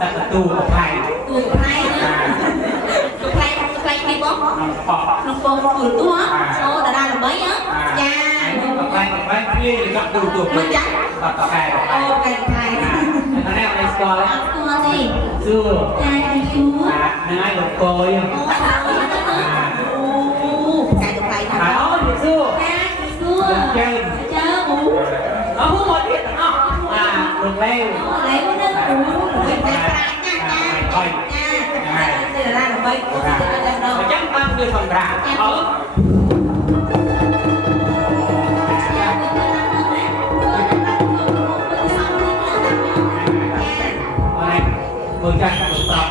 สักตูกับใครตูกับใครกับใครกับใครมีบ่น้องปองฝืนตัวโอ้ดาราหรือไม่เนาะจ้ากับใครพี่กับตูตัวมันจังกับใครโอ้ใครใครอันนี้อะไรสกอร์แล้วตัวสิสู้จ้าสู้นายหลงโกยโอ้ใครกับใครทำอ๋อสู้สู้เจ้าโอ้เอาผู้หมดที่อ๋อลงเร็วเร็วนึงโอ้เป็นไปปลายจ้าจ้าจ้าเดี๋ยวได้หรือไม่จังตั้งด้วยฝั่งกลางเอามึงจะถูกตอบ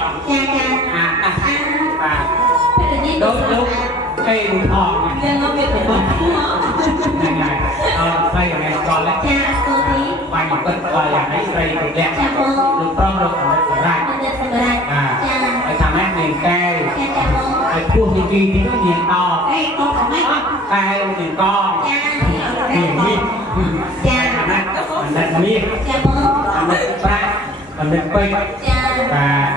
lúc cây bùn hòn này nó biết phải bật này này xây ở này còn lại vài một cân còn là đấy xây được đẹp được to được ra phải làm hết miền cây phải cua thì kỳ thì nó miền to cây miền con miền miên mình đặt miên mình đặt ba mình đặt quay và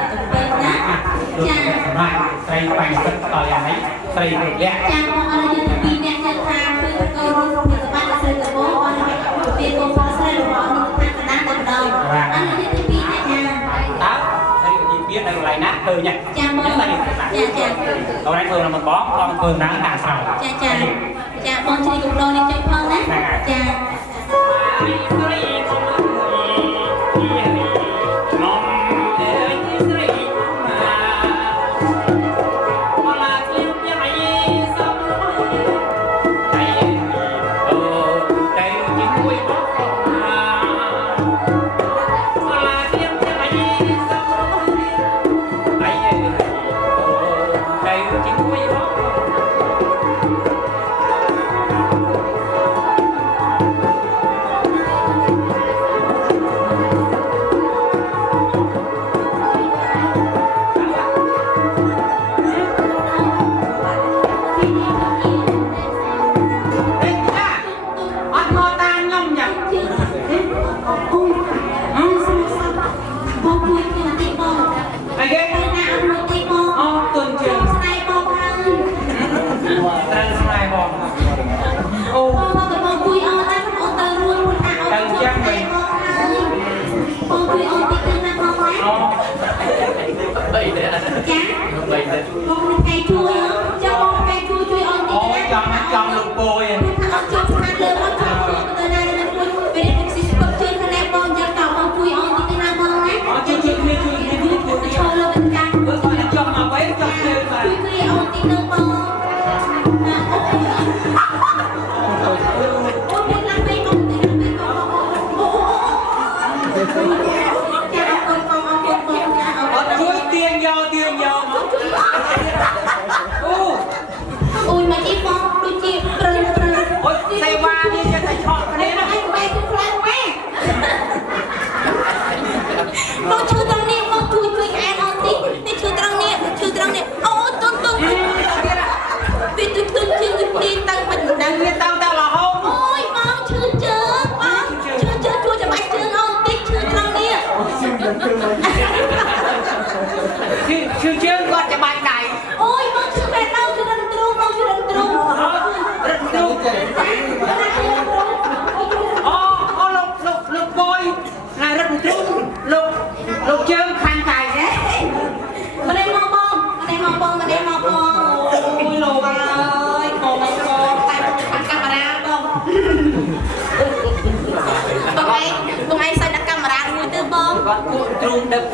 được lại xây vài cân còn là đấy xây được đẹp biết đây là nát từ nha nhất là câu đánh thường là mình bó con thường đáng là sao cha con chơi cùng đôi đi chơi hơn đấy cha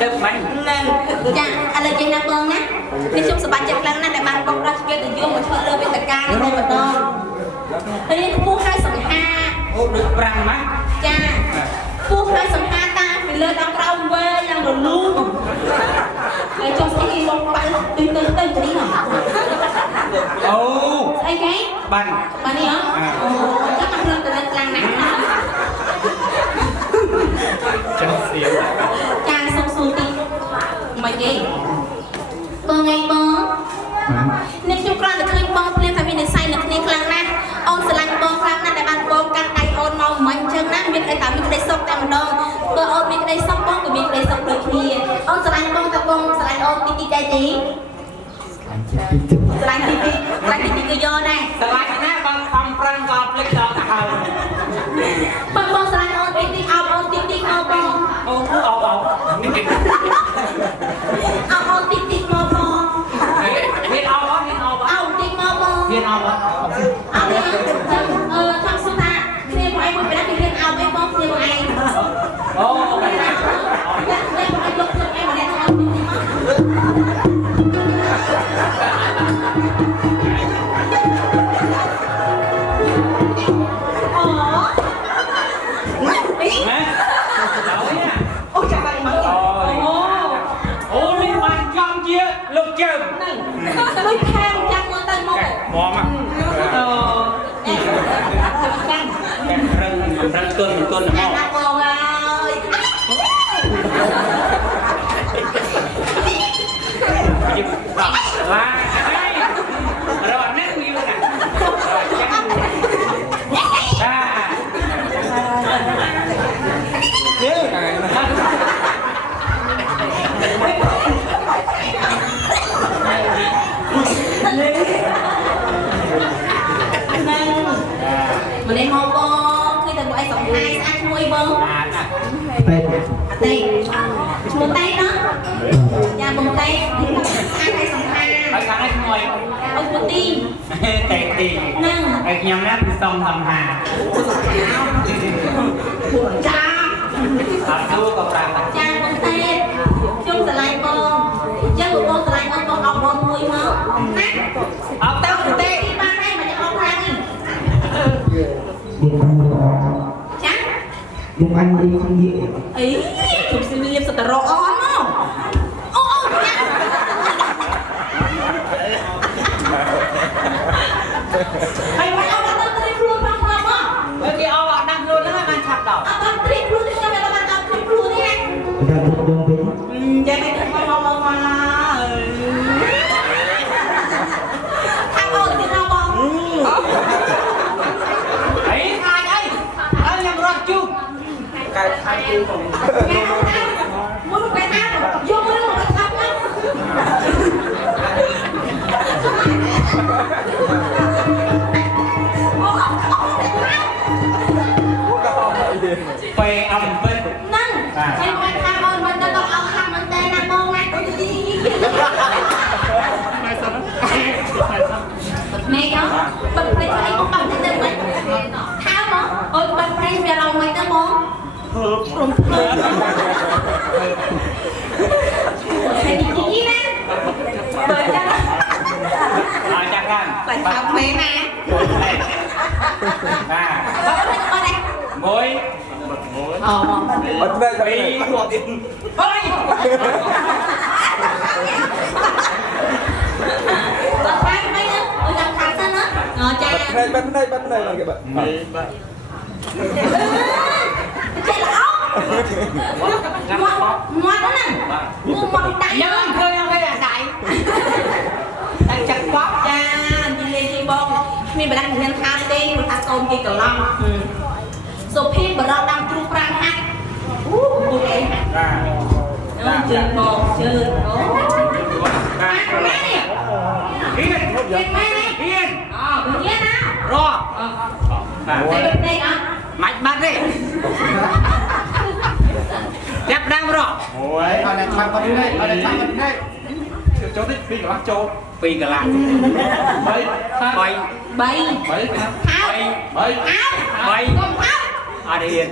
đập máy dạ anh là chị nam vân á đi chung sự bạn chặt lăng này bạn bọc ra kia từ dương một chơi lên bên tất cả này mà to đi phu hai sừng ha được răng má dạ phu hai sừng ha ta mình lên đăng rau quê đang đồ luôn để cho sẽ đi lông bạn từ từ từ đi hả ô ai cái bạn đi hả chắc ăn lên từ lên lăng nặng chân xíu cha xong xuôi đi mày gì bơ ngay bơ nên chung con được khơi bơ nên phải mình say được nên khăn na ông sẽ làm bơ khăn na để bạn bơ căng tay ôn màu mạnh chân na mình phải tạo mình cái sốc tại một đôi bơ ôn mình cái sốc bơ của mình cái sốc đôi khi ông sẽ អូនទីចៃទីស្រឡាញ់ទីគឺយកដែរ ស្រឡាញ់ណាបងខំប្រឹងក៏ភ្លេចដល់ទៅហើយ បងស្រឡាញ់អូនទីអោអូនទីមកបង អូនគឺអោបអោប អូនទីមកបង មានអោបមានអោប អូនទីមកបង មានអោប អត់ទេចង់សួរថាគ្នាបងឯងមួយពេលគេរៀនអោបឯងបងគ្នាបងឯង អូ តែបងឯងយកខ្លួនឯងមកអ្នកអោបទីមក អូចាំបាច់មកអូនេះបានចំជាលោកជើង ដូចខាងចាំមកទៅមក មកមកប្រឹងទុនមក ណាបងអើយ ឡាហើយរកនេះមានណាចាម្លេះមកបងគឺតែបងឯងសំហាយស្អាតមួយបង តែ អត់ទេឈ្មោះតេណាយ៉ាបងតេអានឲ្យសំហាយ ហើយខាងនេះឈ្មោះ អូនពុទី តេទី ហ្នឹង ហើយខ្ញុំណាគឺសំសំហា ចា អត់ទូក៏ប្រាប់ ចាបងតេខ្ញុំស្រឡាញ់បងអញ្ចឹងបងស្រឡាញ់បងអបបងមួយមកណាអបទៅតេបានហើយមិនអបខាងនេះចា Yung anh đi không gì អីខ្ញុំសិលៀបសតរអនមកអូចាហើយមកអបដល់ត្រីខ្លួនផងមក ហើយគេអោអត់ដឹងខ្លួនហ្នឹងបានឆាប់ដល់ អបដល់ត្រីខ្លួនខ្ញុំមិនបានអបត្រីខ្លួនទេណា Ra được đông bên ចាមិនទៅមកខាងអូនទីណាបង អីខាយអីហើយខ្ញុំរត់ជុះកែខាយជុះ មកទៅណាយកមកមកខាប់ណាពេលអំពិត ហ្នឹងហើយមកខាងអូនមិនទៅដល់អស់ខាងមិនតែណាបងណាមេកបិទព្រៃអីបាត់ទៅមិនថាមកអូនបិទព្រៃវារងមិនទៅមកព្រមព្រមហើយទីនេះណាបើចា អត់ចាក់កាន់ បាច់ថាមេណា ណា បើទៅអត់ទេ មួយ អូ អត់បែបពីរគាត់ទៀតអើយ បើខាងមិនអូនចាំខាងទៅណាអូចា Bắt này bạn kìa bạn ចេះល្អមកណាមកដៃ យើងឃើញអត់ទេអាដៃតែចាក់បប ចានិយាយលេងបងមានបរិយាមានខាងទេមិនថាកូនគេច្រឡំសុភីបរោះដាំទ្រូប្រាំងហាត់អូពួកឯង ណា អូជើងបងជើងអូ ណា ម៉ែនេះ ហ៊ាន គេម៉ែនេះ ហ៊ាន អូហ៊ានណា រកណា តែពេកអត់ មិនបាត់ទេចាប់ដើមរក Ôi, con này chăm con đây, con này chăm con đây Chỗ thích phi cả bác châu ពីកន្លះ Mấy, 3 hai, 3 mấy, អោ mấy អោកុំអោ អត់ហ៊ាន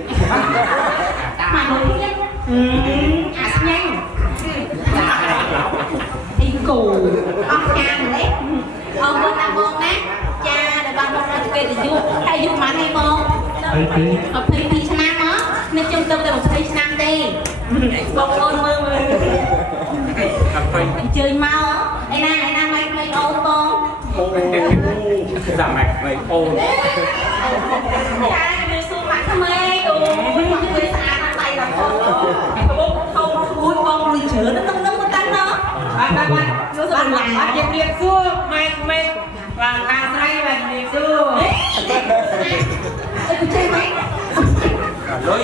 មកមួយទៀតអាស្ញែងអីគូអស់កានលេអរគុណណាបងណាចាដែលបានមកដល់ពេលទៅយុហើយយុបានឲ្យបង 22ឆ្នាំមកនេះខ្ញុំទៅ20ឆ្នាំទេបងប្អូនមើលអញ្ជើញមកឯណាមិនអូនបង ចាំម៉េចមិនអូន ចាវាសួរបាក់ថ្មីអូវាស្អាតណាស់ដៃដល់បងបងធំមួយបងលឺច្រើននឹងមកតាំងណោះ បាទយកសម្រាប់អត់ជម្រាបសួរម៉ែក្មេងបាទខាងស្រីបាទជម្រាបសួរ អីចេះម៉េច លុយ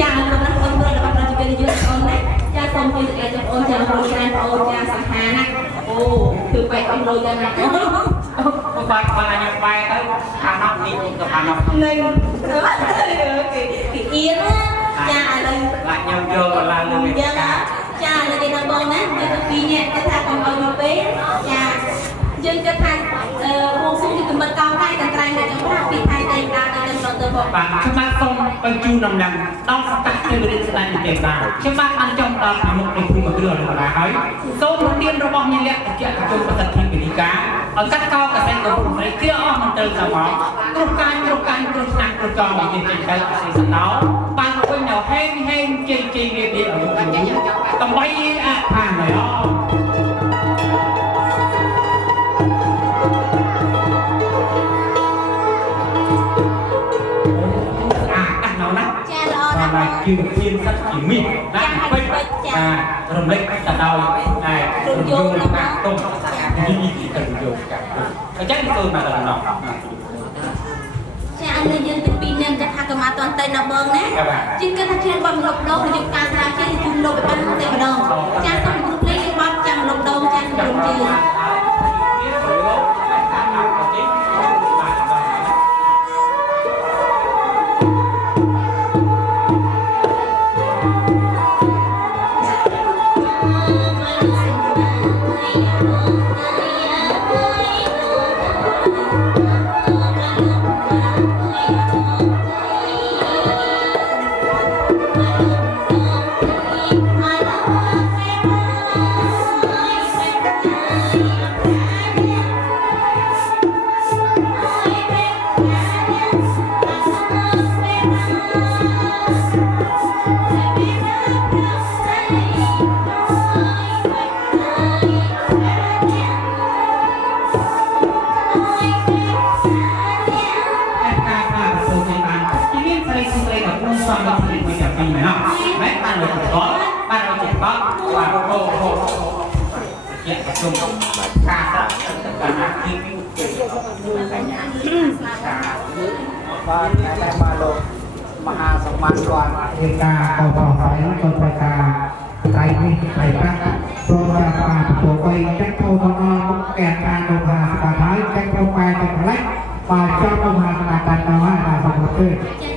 ចាលោកណាស់បងប្អូនរបស់ប្រជាជនយើងអូនណាចាសូម មួយតែចំអូនចាំរយច្រើនអូនចាសង្ហាណាអូគឺបែកអំលុយយ៉ាងណាអូ បាយបាយញ៉ាំបាយទៅខាងនោះនេះទៅខាងនោះ នឹងគេអៀនចាឥឡូវ ឡាញញ៉ាំយកឡើងលើវេទិកា ចាឥឡូវគេថាបងណាយើងទៅពីរនាក់គេថាកុំឲ្យយូរពេកចាយើងគិតថាវងសុំទីកំណត់កោងតែត្រែងតែចំប្រាប់ពីថៃតែដើរទៅទៅបង បាទខ្ញុំសូមបញ្ជូនដំណឹងដល់ស្តាប់ទេវរាជស្ដេចទេវតាខ្ញុំបានចង់ដល់ពីមុខនៃភូមិគ្រឿងរបស់ហើយសូមប្រទានរបស់ញាលក្ខជាកជុំប្រសិទ្ធិពីនីកាឲ្យកាត់កោកសិនទៅព្រៃkiaអស់មិនទៅសមមកគ្រប់ការគ្រប់ឆ្នាំគ្រប់កងវិជាចេញទៅអសិសណោបានវិញនៅហេងជ័យរៀបរៀបឲ្យដើម្បីអថាណយmà chưa thiên sắc chỉ mình đã quay rồng lấy cả đầu này rồng vô cả tôm đi cần vô cả cái chắc tôi mà lần nào cha anh dân từ pin nên chắc thằng mà toàn tay nào bơm nè chính cái thằng trên bơm lục đâu thì chúng ta ra trên chung lục ăn tay vào đầu cha xong cũng lấy cái bơm chăm lục đâu cha dùng chì Ban ngày mà lộ Maha Sông Man Loan ឯកាកោបោស្អីក៏ត្រូវការត្រៃនេះត្រៃប្រាក់ព្រមទាំងបានទទួលបីចាច់ចូលមកមុខកែការនោះថាស្បាហើយចាច់ចូលបែរទៅកន្លែងបាទចង់មកស្នាការទៅហើយបាទសូមអរគុណ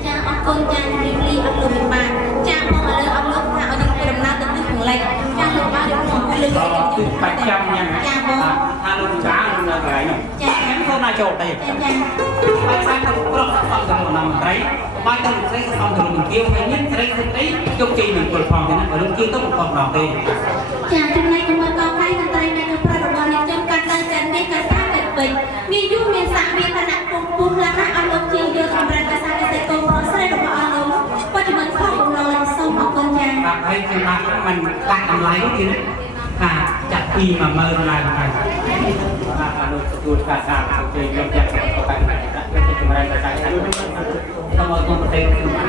ចាអរគុណចារីករាយអត់លុបបានចាបងឥឡូវអរលោកថាឲ្យយើងធ្វើដំណើរទៅទិសខាងលិចចាលោកបានរៀបចំលើកទីគឺបាច់ចាំយ៉ាងចាបងថាលោកចានៅកន្លែងនោះចាខ្ញុំសូមណាចូលទៅចាបាច់សាច់ទៅប្រកបតាមដំណមន្ត្រីបាច់ទៅស្រីសំទៅនឹងគៀវហើយមានស្រីស្រីយកជ័យនឹងពលផងទេណាបើលោកគៀវទៅមិនផងដល់ទេចាចំណែកកម្មកោកៃតន្ត្រីនៅប្រតិបត្តិនេះខ្ញុំកាត់ឡើងចានេះកាត់តាមកាត់ពេញមានយូរមានសាក់មានឋានៈពុះខ្លាំងណាស់អស់លោកជាយកសម្រាប់កាសាកសិកូនប្រុសស្រីរបស់អស់លោកបច្ចុប្បន្នផងបំណងសូមអរគុណចាបាទហើយខ្ញុំថាมันកាត់តម្លៃទៀតណាចាក់ពី10000ដុល្លារហើយបាទអនុទទួលការសាកជ័យយកចាក់ទៅតែទៅចម្រើនតែសូមអរគុណប្រទេសខ្ញុំបា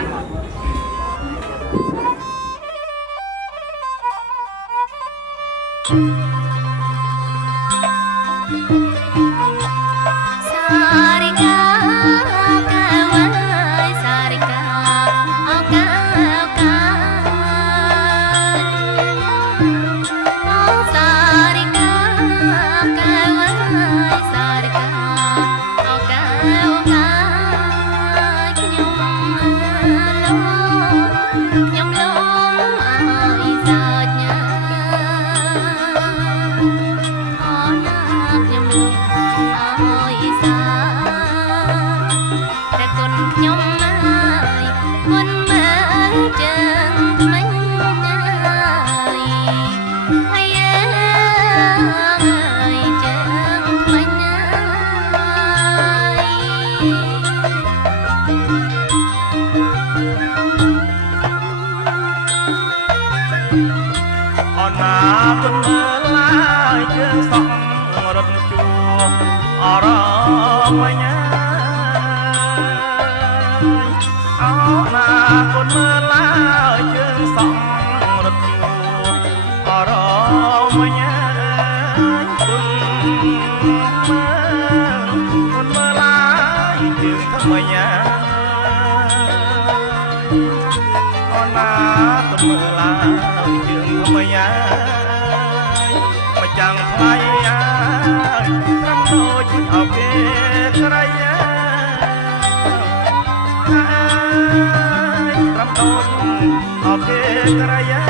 ទមើលឡើងយើងថ្មី យ៉ាមកចាំថ្លៃយ៉ាត្រឹមដូចអបគេក្រៃយ៉ាត្រឹមដូចអបគេក្រៃយ៉ា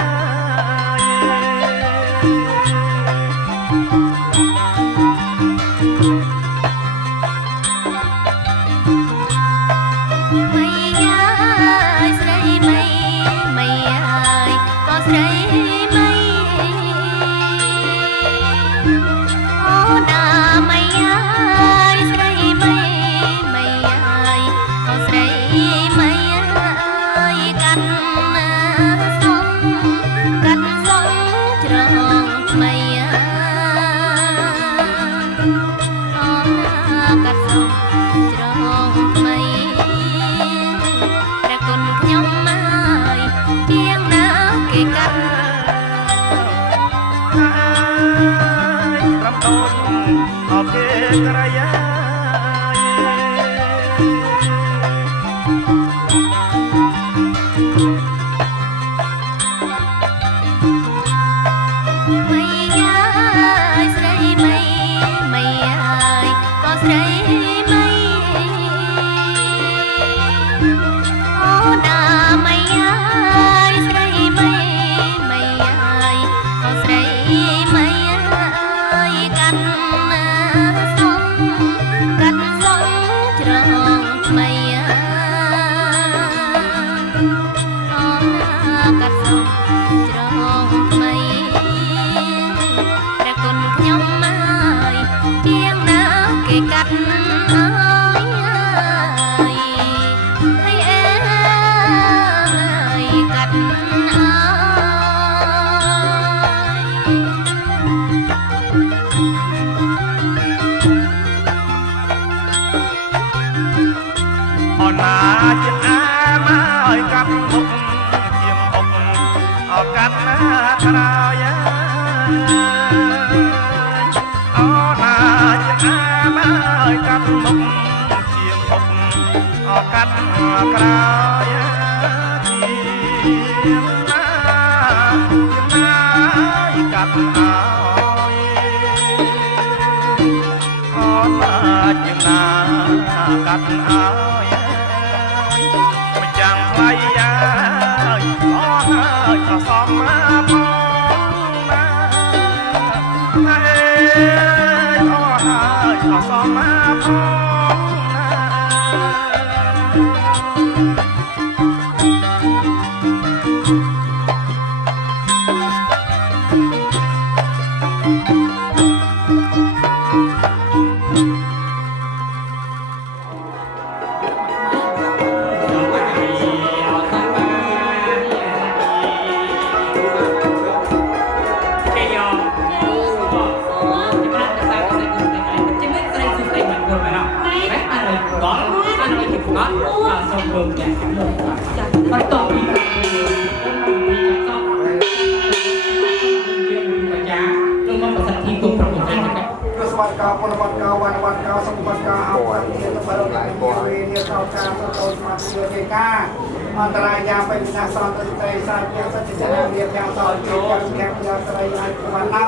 อันตรายยาเป็นนาซอนตัวใจสายเกี่ยวกับจิตนาเรียบยาวต่อเกี่ยวกับแก้วยาสลายไอวันเล่า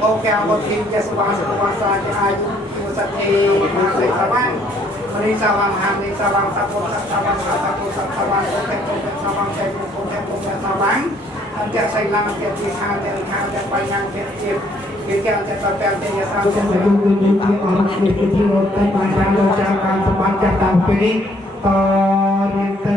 โอแก้วบนทิงจะสว่างสว่างสายจะอายุตัวสัตย์เองมาเลยสว่างวันนี้สว่างหันในสว่างสักคนสักสว่างสักคนสักสว่างโอแก้วโอแก้วสว่างใจโอแก้วโอแก้วสว่างอันจะใส่ลังเกียรติข้าวแต่ข้าวจะไปงานเกียรติเกี่ยวกับแต่เป็นยาสาวจะดูที่ออกที่รถไปมาจากโลกจากการสมัครจากต่างประเทศตอนนี้